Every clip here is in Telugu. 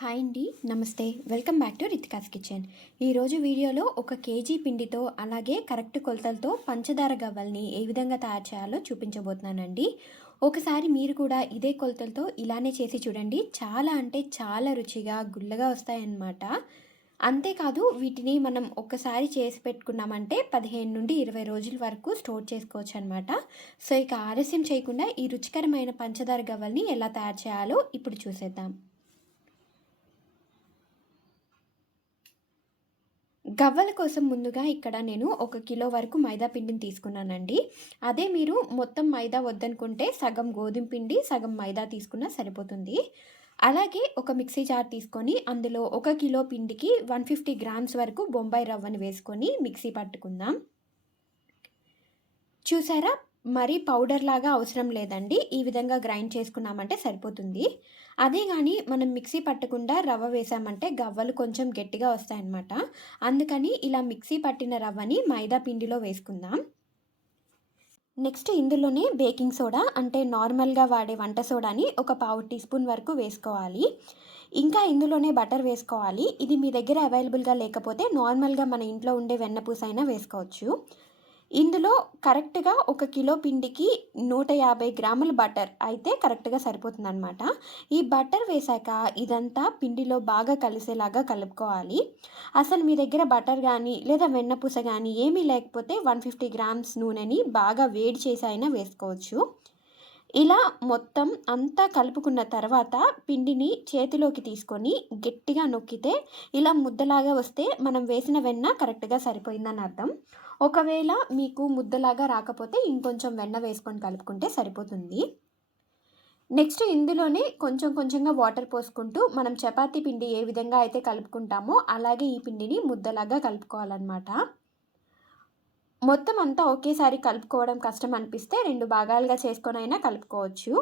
హాయ్ అండి. నమస్తే. Welcome back to Ritika's kitchen. ఈరోజు వీడియోలో ఒక కేజీ పిండితో అలాగే కరెక్ట్ కొలతలతో పంచదార గవ్వల్ని ఏ విధంగా తయారు చేయాలో చూపించబోతున్నానండి. ఒకసారి మీరు కూడా ఇదే కొలతలతో ఇలానే చేసి చూడండి. చాలా అంటే చాలా రుచిగా గుల్లగా వస్తాయన్నమాట. అంతేకాదు వీటిని మనం ఒక్కసారి చేసి పెట్టుకున్నామంటే 15 నుండి 20 రోజుల వరకు స్టోర్ చేసుకోవచ్చు అనమాట. సో ఇక ఆలస్యం చేయకుండా ఈ రుచికరమైన పంచదార గవ్వల్ని ఎలా తయారు చేయాలో ఇప్పుడు చూసేద్దాం. గవ్వల కోసం ముందుగా ఇక్కడ నేను 1 కిలో వరకు మైదా పిండిని తీసుకున్నానండి. అదే మీరు మొత్తం మైదా వద్దనుకుంటే సగం గోధుమ పిండి, సగం మైదా తీసుకున్నా సరిపోతుంది. అలాగే ఒక మిక్సీ జార్ తీసుకొని అందులో 1 కిలో పిండికి 150 గ్రామ్స్ వరకు బొంబాయి రవ్వని వేసుకొని మిక్సీ పట్టుకుందాం. చూసారా? మరీ పౌడర్ లాగా అవసరం లేదండి. ఈ విధంగా గ్రైండ్ చేసుకున్నామంటే సరిపోతుంది. అదే గాని మనం మిక్సీ పట్టకుండా రవ్వ వేసామంటే గవ్వలు కొంచెం గట్టిగా వస్తాయన్నమాట. అందుకని ఇలా మిక్సీ పట్టిన రవ్వని మైదా పిండిలో వేసుకుందాం. నెక్స్ట్ ఇందులోనే బేకింగ్ సోడా అంటే నార్మల్‌గా వాడే వంట సోడాని ఒక పావు టీ స్పూన్ వరకు వేసుకోవాలి. ఇంకా ఇందులోనే బటర్ వేసుకోవాలి. ఇది మీ దగ్గర అవైలబుల్‌గా లేకపోతే నార్మల్‌గా మన ఇంట్లో ఉండే వెన్నపూస అయినా వేసుకోవచ్చు. ఇందులో కరెక్ట్‌గా 1 కిలో పిండికి 150 గ్రాముల బటర్ అయితే కరెక్ట్‌గా సరిపోతుందనమాట. ఈ బటర్ వేశాక ఇదంతా పిండిలో బాగా కలిసేలాగా కలుపుకోవాలి. అసలు మీ దగ్గర బటర్ గానీ, లేదా వెన్నపూస గానీ ఏమీ లేకపోతే 150 గ్రామ్స్ నూనెని బాగా వేడి చేసి అయినా వేసుకోవచ్చు. ఇలా మొత్తం అంతా కలుపుకున్న తర్వాత పిండిని చేతిలోకి తీసుకొని గట్టిగా నొక్కితే ఇలా ముద్దలాగా వస్తే మనం వేసిన వెన్న కరెక్ట్‌గా సరిపోయిందని అర్థం. ఒకవేళ మీకు ముద్దలాగా రాకపోతే ఇంకొంచెం వెన్న వేసుకొని కలుపుకుంటే సరిపోతుంది. నెక్స్ట్ ఇందులోనే కొంచెం కొంచెంగా వాటర్ పోసుకుంటూ మనం చపాతీ పిండి ఏ విధంగా అయితే కలుపుకుంటామో అలాగే ఈ పిండిని ముద్దలాగా కలుపుకోవాలనమాట. మొత్తం అంతా ఒకేసారి కలుపుకోవడం కష్టం అనిపిస్తే 2 భాగాలుగా చేసుకొనైనా కలుపుకోవచ్చు.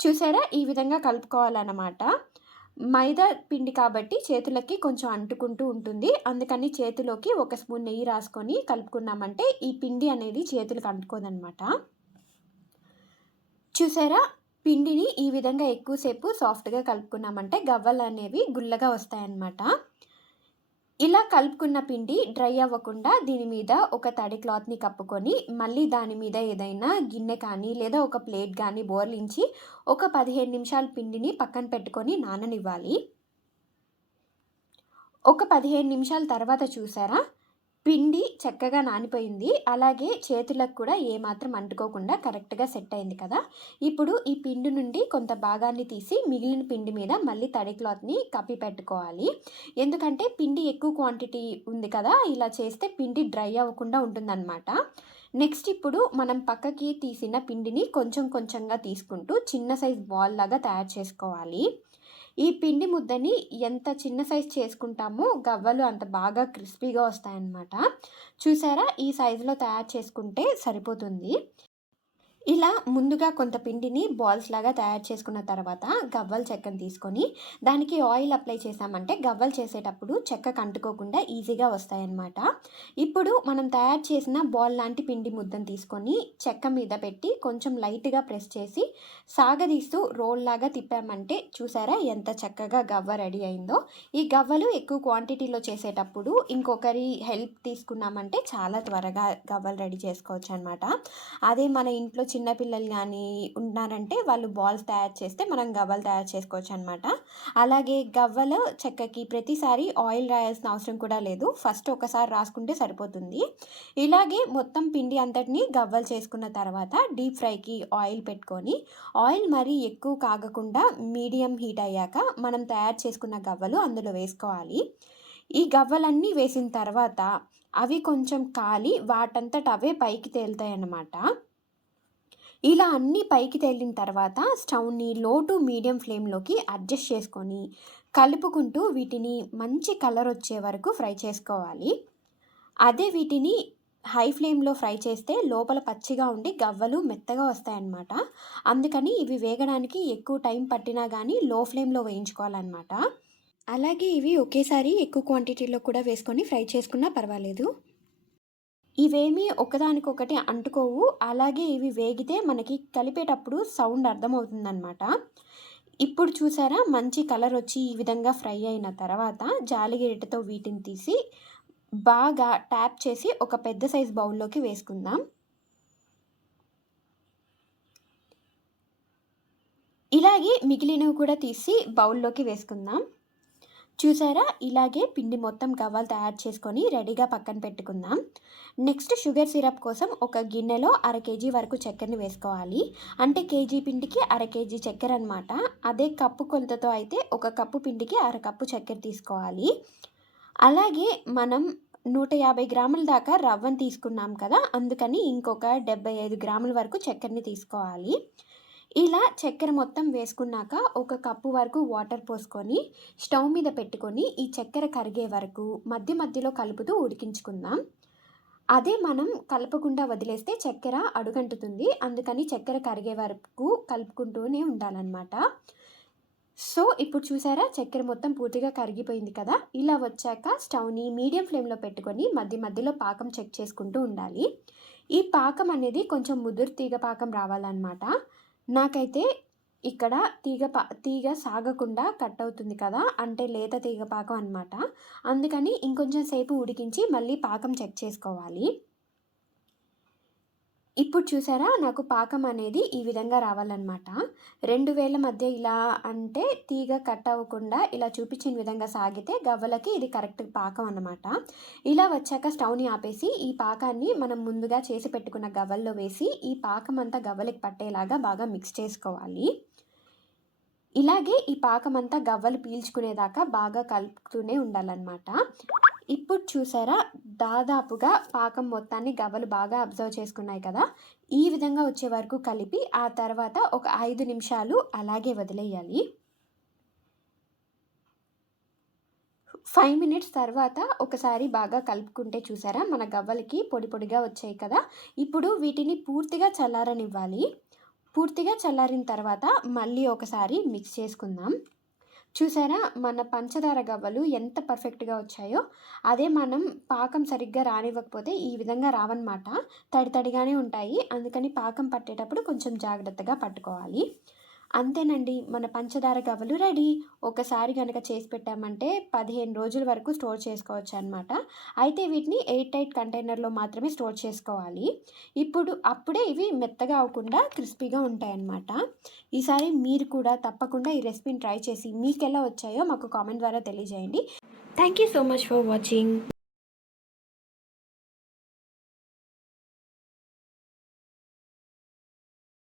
చూసారా? ఈ విధంగా కలుపుకోవాలనమాట. మైదా పిండి కాబట్టి చేతులకి కొంచెం అంటుకుంటూ ఉంటుంది. అందుకని చేతిలోకి ఒక స్పూన్ నెయ్యి రాసుకొని కలుపుకున్నామంటే ఈ పిండి అనేది చేతులకు అంటుకోదనమాట. చూసారా? పిండిని ఈ విధంగా ఎక్కువ సేపు సాఫ్ట్‌గా కలుపుకున్నామంటే గవ్వలనేవి గుల్లగా వస్తాయన్నమాట. ఇలా కలుపుకున్న పిండి డ్రై అవ్వకుండా దీని మీద ఒక తడి క్లాత్‌ని కప్పుకొని, మళ్ళీ దాని మీద ఏదైనా గిన్నె కానీ, లేదా ఒక ప్లేట్ గానీ బోర్లించి ఒక 15 నిమిషాలు పిండిని పక్కన పెట్టుకొని నాననివ్వాలి. ఒక 15 నిమిషాల తర్వాత చూసారా? పిండి చక్కగా నానిపోయింది. అలాగే చేతులకు కూడా ఏమాత్రం అంటుకోకుండా కరెక్ట్‌గా సెట్ అయింది కదా! ఇప్పుడు ఈ పిండి నుండి కొంత భాగాన్ని తీసి మిగిలిన పిండి మీద మళ్ళీ తడి క్లాత్‌ని కప్పి పెట్టుకోవాలి. ఎందుకంటే పిండి ఎక్కువ క్వాంటిటీ ఉంది కదా! ఇలా చేస్తే పిండి డ్రై అవ్వకుండా ఉంటుందనమాట. నెక్స్ట్ ఇప్పుడు మనం పక్కకి తీసిన పిండిని కొంచెం కొంచెంగా తీసుకుంటూ చిన్న సైజ్ బాల్ లాగా తయారు చేసుకోవాలి. ఈ పిండి ముద్దని ఎంత చిన్న సైజ్ చేసుకుంటామో గవ్వలు అంత బాగా క్రిస్పీగా వస్తాయన్నమాట. చూసారా? ఈ సైజులో తయారు చేసుకుంటే సరిపోతుంది. ఇలా ముందుగా కొంత పిండిని బాల్స్ లాగా తయారు చేసుకున్న తర్వాత గవ్వల చెక్కని తీసుకొని దానికి ఆయిల్ అప్లై చేసామంటే గవ్వలు చేసేటప్పుడు చెక్కకు అంటుకోకుండా ఈజీగా వస్తాయన్నమాట. ఇప్పుడు మనం తయారు చేసిన బాల్ లాంటి పిండి ముద్దను తీసుకొని చెక్క మీద పెట్టి కొంచెం లైట్‌గా ప్రెస్ చేసి సాగదీస్తూ రోల్ లాగా తిప్పామంటే చూసారా ఎంత చక్కగా గవ్వ రెడీ అయిందో. ఈ గవ్వలు ఎక్కువ క్వాంటిటీలో చేసేటప్పుడు ఇంకొకరి హెల్ప్ తీసుకున్నామంటే చాలా త్వరగా గవ్వలు రెడీ చేసుకోవచ్చనమాట. అదే మన ఇంట్లో చిన్న పిల్లలు గానీ ఉన్నారంటే వాళ్ళు బాల్స్ తయారు చేస్తే మనం గవ్వలు తయారు చేసుకోవచ్చనమాట. అలాగే గవ్వల చెక్కకి ప్రతిసారి ఆయిల్ రాయాల్సిన అవసరం కూడా లేదు. ఫస్ట్ ఒకసారి రాసుకుంటే సరిపోతుంది. ఇలాగే మొత్తం పిండి అంతటిని గవ్వలు చేసుకున్న తర్వాత డీప్ ఫ్రైకి ఆయిల్ పెట్టుకొని ఆయిల్ మరీ ఎక్కువ కాగకుండా మీడియం హీట్ అయ్యాక మనం తయారు చేసుకున్న గవ్వలు అందులో వేసుకోవాలి. ఈ గవ్వలన్నీ వేసిన తర్వాత అవి కొంచెం కాలి వాటంతట అవే పైకి తేలుతాయన్నమాట. ఇలా అన్నీ పైకి తేలిన తర్వాత స్టవ్‌ని లో టు మీడియం ఫ్లేమ్‌లోకి అడ్జస్ట్ చేసుకొని, కలుపుకుంటూ వీటిని మంచి కలర్ వచ్చే వరకు ఫ్రై చేసుకోవాలి. అదే వీటిని హై ఫ్లేమ్‌లో ఫ్రై చేస్తే లోపల పచ్చిగా ఉండి గవ్వలు మెత్తగా వస్తాయన్నమాట. అందుకని ఇవి వేగడానికి ఎక్కువ టైం పట్టినా గానీ లో ఫ్లేమ్‌లో వేయించుకోవాలన్నమాట. అలాగే ఇవి ఒకేసారి ఎక్కువ క్వాంటిటీలో కూడా వేసుకొని ఫ్రై చేసుకున్నా పర్వాలేదు. ఇవేమీ ఒకదానికొకటి అంటుకోవు. అలాగే ఇవి వేగితే మనకి కలిపేటప్పుడు సౌండ్ అర్థమవుతుందనమాట. ఇప్పుడు చూసారా మంచి కలర్ వచ్చి ఈ విధంగా ఫ్రై అయిన తర్వాత జాలిగరిటెతో వీటిని తీసి బాగా ట్యాప్ చేసి ఒక పెద్ద సైజ్ బౌల్‌లోకి వేసుకుందాం. ఇలాగే మిగిలినవి కూడా తీసి బౌల్‌లోకి వేసుకుందాం. చూసారా? ఇలాగే పిండి మొత్తం గవ్వలు తయారు చేసుకొని రెడీగా పక్కన పెట్టుకుందాం. నెక్స్ట్ షుగర్ సిరప్ కోసం ఒక గిన్నెలో అర కేజీ వరకు చక్కెరని వేసుకోవాలి. అంటే కేజీ పిండికి అర కేజీ చక్కెర అనమాట. అదే కప్పు కొలతతో అయితే ఒక కప్పు పిండికి అర కప్పు చక్కెర తీసుకోవాలి. అలాగే మనం 150 గ్రాముల దాకా రవ్వను తీసుకున్నాం కదా! అందుకని ఇంకొక 75 గ్రాముల వరకు చక్కెరని తీసుకోవాలి. ఇలా చక్కెర మొత్తం వేసుకున్నాక ఒక కప్పు వరకు వాటర్ పోసుకొని స్టవ్ మీద పెట్టుకొని ఈ చక్కెర కరిగే వరకు మధ్య మధ్యలో కలుపుతూ ఉడికించుకుందాం. అదే మనం కలపకుండా వదిలేస్తే చక్కెర అడుగంటుతుంది. అందుకని చక్కెర కరిగే వరకు కలుపుకుంటూనే ఉండాలనమాట. సో, ఇప్పుడు చూసారా చక్కెర మొత్తం పూర్తిగా కరిగిపోయింది కదా! ఇలా వచ్చాక స్టవ్‌ని మీడియం ఫ్లేమ్‌లో పెట్టుకొని మధ్య మధ్యలో పాకం చెక్ చేసుకుంటూ ఉండాలి. ఈ పాకం అనేది కొంచెం ముదురు తీగ పాకం రావాలనమాట. నాకైతే ఇక్కడ తీగ సాగకుండా కట్ అవుతుంది కదా! అంటే లేత తీగ పాకం అనమాట. అందుకని ఇంకొంచెం సేపు ఉడికించి మళ్ళీ పాకం చెక్ చేసుకోవాలి. ఇప్పుడు చూసారా నాకు పాకం అనేది ఈ విధంగా రావాలనమాట. 2 వేళ్ళ మధ్య ఇలా అంటే తీగ కట్ అవ్వకుండా ఇలా చూపించిన విధంగా సాగితే గవ్వలకి ఇది కరెక్ట్ పాకం అన్నమాట. ఇలా వచ్చాక స్టవ్‌ని ఆపేసి ఈ పాకాన్ని మనం ముందుగా చేసి పెట్టుకున్న గవ్వల్లో వేసి ఈ పాకం అంతా గవ్వలకి పట్టేలాగా బాగా మిక్స్ చేసుకోవాలి. ఇలాగే ఈ పాకమంతా గవ్వలు పీల్చుకునేదాకా బాగా కలుపుతూనే ఉండాలనమాట. ఇప్పుడు చూసారా దాదాపుగా పాకం మొత్తాన్ని గవ్వలు బాగా అబ్జర్వ్ చేసుకున్నాయి కదా! ఈ విధంగా వచ్చే వరకు కలిపి ఆ తర్వాత ఒక 5 నిమిషాలు అలాగే వదిలేయాలి. 5 మినిట్స్ తర్వాత ఒకసారి బాగా కలుపుకుంటే చూసారా మన గవ్వలకి పొడి పొడిగా వచ్చాయి కదా! ఇప్పుడు వీటిని పూర్తిగా చల్లారనివ్వాలి. పూర్తిగా చల్లారిన తర్వాత మళ్ళీ ఒకసారి మిక్స్ చేసుకుందాం. చూసారా మన పంచదార గవ్వలు ఎంత పర్ఫెక్ట్‌గా వచ్చాయో, అదే మనం పాకం సరిగ్గా రానివ్వకపోతే ఈ విధంగా రావన్నమాట. తడి తడిగానే ఉంటాయి. అందుకని పాకం పట్టేటప్పుడు కొంచెం జాగ్రత్తగా పట్టుకోవాలి. అంతేనండి మన పంచదార గవ్వలు రెడీ. ఒకసారి గనక చేసి పెట్టామంటే 15 రోజుల వరకు స్టోర్ చేసుకోవచ్చనమాట. అయితే వీటిని ఎయిర్ టైట్ కంటైనర్‌లో మాత్రమే స్టోర్ చేసుకోవాలి. అప్పుడే ఇవి మెత్తగా అవ్వకుండా క్రిస్పీగా ఉంటాయన్నమాట. ఈసారి మీరు కూడా తప్పకుండా ఈ రెసిపీని ట్రై చేసి మీకెలా వచ్చాయో మాకు కామెంట్ ద్వారా తెలియజేయండి. Thank you so much for watching.